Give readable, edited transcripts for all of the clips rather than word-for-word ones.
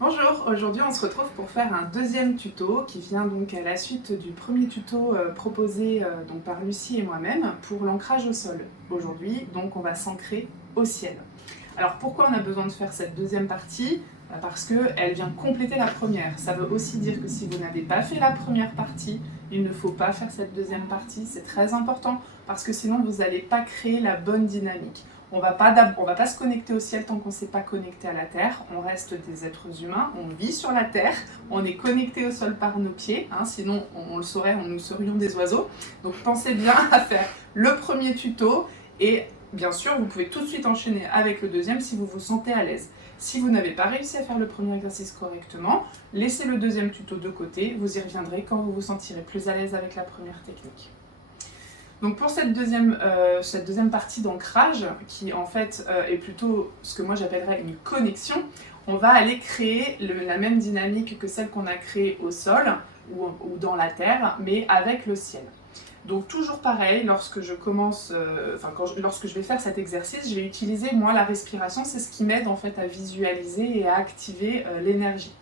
Bonjour, aujourd'hui on se retrouve pour faire un deuxième tuto qui vient donc à la suite du premier tuto proposé donc par Lucie et moi-même pour l'ancrage au sol. Aujourd'hui donc on va s'ancrer au ciel. Alors pourquoi on a besoin de faire cette deuxième partie? Parce qu'elle vient compléter la première. Ça veut aussi dire que si vous n'avez pas fait la première partie, il ne faut pas faire cette deuxième partie, c'est très important parce que sinon vous n'allez pas créer la bonne dynamique. On va pas se connecter au ciel tant qu'on ne s'est pas connecté à la terre. On reste des êtres humains, on vit sur la terre, on est connecté au sol par nos pieds, sinon on le saurait, nous serions des oiseaux. Donc pensez bien à faire le premier tuto et bien sûr vous pouvez tout de suite enchaîner avec le deuxième si vous vous sentez à l'aise. Si vous n'avez pas réussi à faire le premier exercice correctement, laissez le deuxième tuto de côté, vous y reviendrez quand vous vous sentirez plus à l'aise avec la première technique. Donc pour cette deuxième partie d'ancrage, qui en fait est plutôt ce que moi j'appellerais une connexion, on va aller créer la même dynamique que celle qu'on a créée au sol ou dans la terre, mais avec le ciel. Donc toujours pareil, lorsque je vais faire cet exercice, je vais utiliser moi la respiration, c'est ce qui m'aide en fait à visualiser et à activer l'énergie.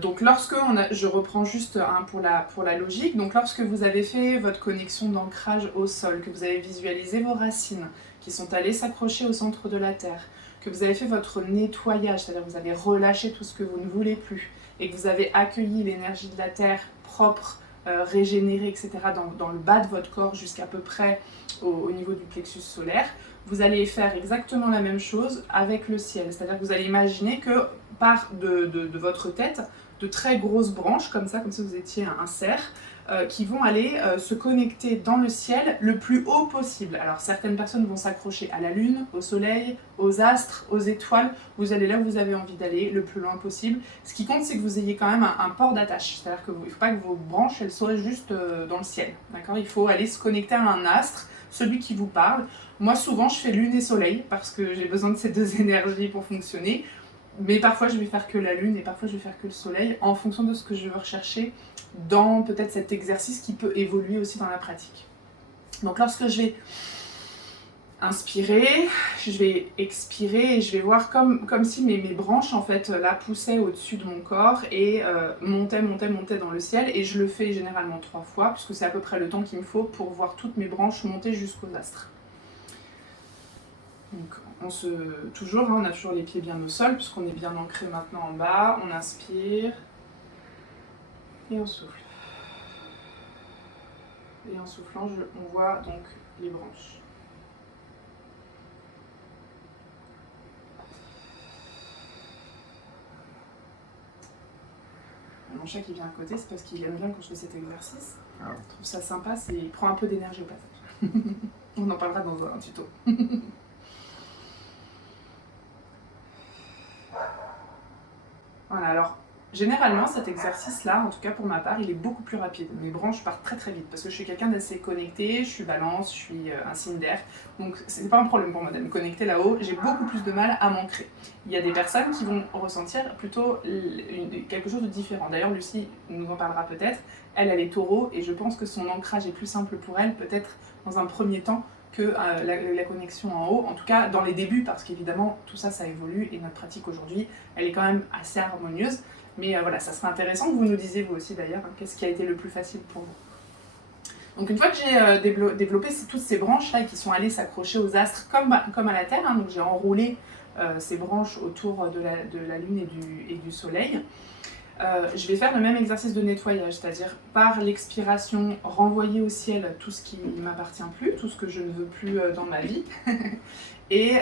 Donc je reprends juste pour la logique, donc lorsque vous avez fait votre connexion d'ancrage au sol, que vous avez visualisé vos racines qui sont allées s'accrocher au centre de la terre, que vous avez fait votre nettoyage, c'est-à-dire que vous avez relâché tout ce que vous ne voulez plus, et que vous avez accueilli l'énergie de la terre propre, régénérée, etc. dans le bas de votre corps jusqu'à peu près au niveau du plexus solaire, vous allez faire exactement la même chose avec le ciel, c'est-à-dire que vous allez imaginer que part de votre tête de très grosses branches, comme si vous étiez un cerf, qui vont aller se connecter dans le ciel le plus haut possible. Alors certaines personnes vont s'accrocher à la lune, au soleil, aux astres, aux étoiles. Vous allez là où vous avez envie d'aller, le plus loin possible. Ce qui compte, c'est que vous ayez quand même un port d'attache. C'est-à-dire qu'il ne faut pas que vos branches elles soient juste dans le ciel. D'accord ? Il faut aller se connecter à un astre, celui qui vous parle. Moi, souvent, je fais lune et soleil parce que j'ai besoin de ces deux énergies pour fonctionner. Mais parfois, je vais faire que la lune et parfois, je vais faire que le soleil en fonction de ce que je veux rechercher dans peut-être cet exercice qui peut évoluer aussi dans la pratique. Donc, lorsque je vais inspirer, je vais expirer et je vais voir comme si mes branches, en fait, là, poussaient au-dessus de mon corps et montaient dans le ciel. Et je le fais généralement 3 fois, puisque c'est à peu près le temps qu'il me faut pour voir toutes mes branches monter jusqu'aux astres. Donc, on a toujours les pieds bien au sol, puisqu'on est bien ancré maintenant en bas. On inspire et on souffle. Et en soufflant, on voit donc les branches. Mon chat qui vient à côté, c'est parce qu'il aime bien quand je fais cet exercice. Alors, je trouve ça sympa, il prend un peu d'énergie au passage. On en parlera dans un tuto. Voilà, alors généralement cet exercice-là, en tout cas pour ma part, il est beaucoup plus rapide. Mes branches partent très très vite parce que je suis quelqu'un d'assez connecté, je suis balance, je suis un signe d'air. Donc c'est pas un problème pour moi de me connecter là-haut, j'ai beaucoup plus de mal à m'ancrer. Il y a des personnes qui vont ressentir plutôt quelque chose de différent. D'ailleurs Lucie nous en parlera peut-être. Elle est taureau et je pense que son ancrage est plus simple pour elle, peut-être dans un premier temps, que la connexion en haut, en tout cas dans les débuts, parce qu'évidemment tout ça, ça évolue et notre pratique aujourd'hui, elle est quand même assez harmonieuse. Mais voilà, ça serait intéressant que vous nous disiez vous aussi d'ailleurs, qu'est-ce qui a été le plus facile pour vous. Donc une fois que j'ai développé toutes ces branches là qui sont allées s'accrocher aux astres comme à la Terre, donc j'ai enroulé ces branches autour de la Lune et du Soleil, je vais faire le même exercice de nettoyage, c'est-à-dire par l'expiration, renvoyer au ciel tout ce qui ne m'appartient plus, tout ce que je ne veux plus dans ma vie. Et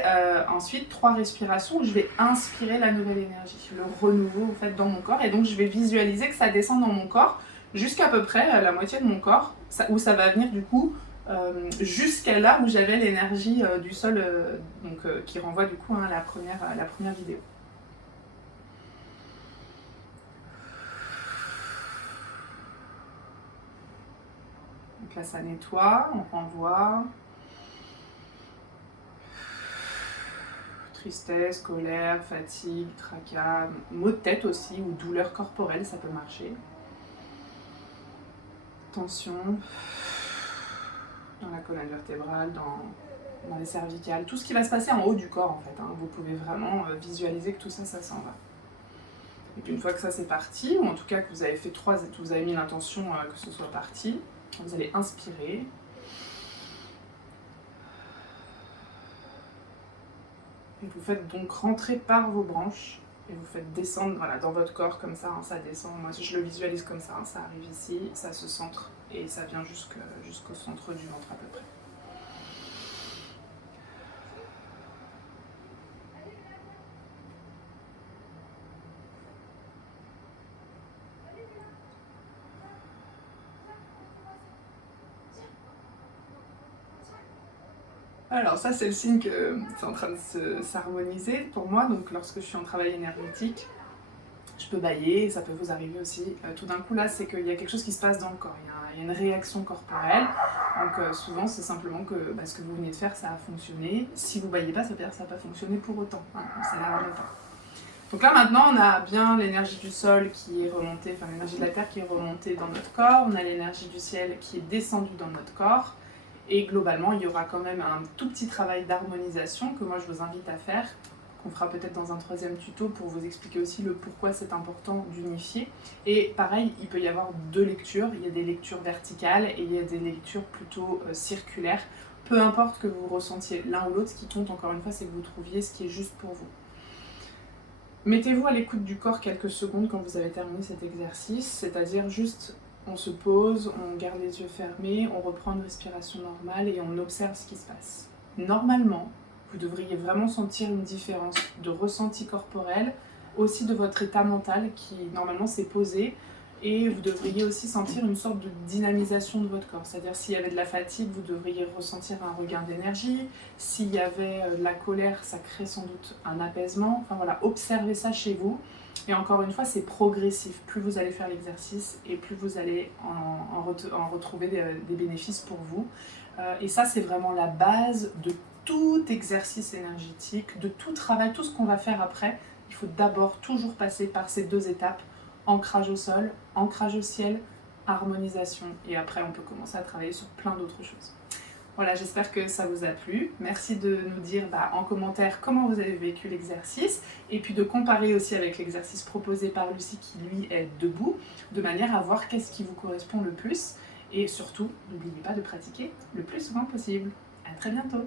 ensuite, 3 respirations où je vais inspirer la nouvelle énergie, le renouveau en fait, dans mon corps. Et donc, je vais visualiser que ça descend dans mon corps jusqu'à peu près la moitié de mon corps, où ça va venir du coup jusqu'à là où j'avais l'énergie du sol, qui renvoie du coup à la première vidéo. Donc là, ça nettoie, on renvoie. Tristesse, colère, fatigue, tracas, maux de tête aussi, ou douleur corporelle, ça peut marcher. Tension dans la colonne vertébrale, dans dans les cervicales, tout ce qui va se passer en haut du corps en fait. Hein. Vous pouvez vraiment visualiser que tout ça, ça s'en va. Et puis une fois que ça c'est parti, ou en tout cas que vous avez fait vous avez mis l'intention que ce soit parti, vous allez inspirer. Et vous faites donc rentrer par vos branches et vous faites descendre voilà, dans votre corps comme ça, hein, ça descend. Moi je le visualise comme ça, hein, ça arrive ici, ça se centre et ça vient jusqu'au centre du ventre à peu près. Alors ça c'est le signe que c'est en train de s'harmoniser pour moi, donc lorsque je suis en travail énergétique, je peux bâiller, ça peut vous arriver aussi. Tout d'un coup là c'est qu'il y a quelque chose qui se passe dans le corps, il y a une réaction corporelle, donc souvent c'est simplement que ce que vous venez de faire ça a fonctionné. Si vous bâillez pas, ça veut dire que ça n'a pas fonctionné pour autant, hein, ça n'a rien pas. Donc là maintenant on a bien l'énergie du sol qui est remontée, enfin l'énergie de la terre qui est remontée dans notre corps, on a l'énergie du ciel qui est descendue dans notre corps. Et globalement, il y aura quand même un tout petit travail d'harmonisation que moi je vous invite à faire, qu'on fera peut-être dans un troisième tuto pour vous expliquer aussi le pourquoi c'est important d'unifier. Et pareil, il peut y avoir deux lectures, il y a des lectures verticales et il y a des lectures plutôt circulaires. Peu importe que vous ressentiez l'un ou l'autre, ce qui compte encore une fois, c'est que vous trouviez ce qui est juste pour vous. Mettez-vous à l'écoute du corps quelques secondes quand vous avez terminé cet exercice, c'est-à-dire juste on se pose, on garde les yeux fermés, on reprend une respiration normale et on observe ce qui se passe. Normalement, vous devriez vraiment sentir une différence de ressenti corporel, aussi de votre état mental qui normalement s'est posé, et vous devriez aussi sentir une sorte de dynamisation de votre corps. C'est-à-dire s'il y avait de la fatigue, vous devriez ressentir un regain d'énergie, s'il y avait de la colère, ça crée sans doute un apaisement. Enfin voilà, observez ça chez vous. Et encore une fois, c'est progressif. Plus vous allez faire l'exercice et plus vous allez en retrouver des bénéfices pour vous. Et ça, c'est vraiment la base de tout exercice énergétique, de tout travail, tout ce qu'on va faire après. Il faut d'abord toujours passer par ces deux étapes, ancrage au sol, ancrage au ciel, harmonisation. Et après, on peut commencer à travailler sur plein d'autres choses. Voilà, j'espère que ça vous a plu. Merci de nous dire en commentaire comment vous avez vécu l'exercice et puis de comparer aussi avec l'exercice proposé par Lucie qui lui est debout, de manière à voir qu'est-ce qui vous correspond le plus et surtout, n'oubliez pas de pratiquer le plus souvent possible. À très bientôt!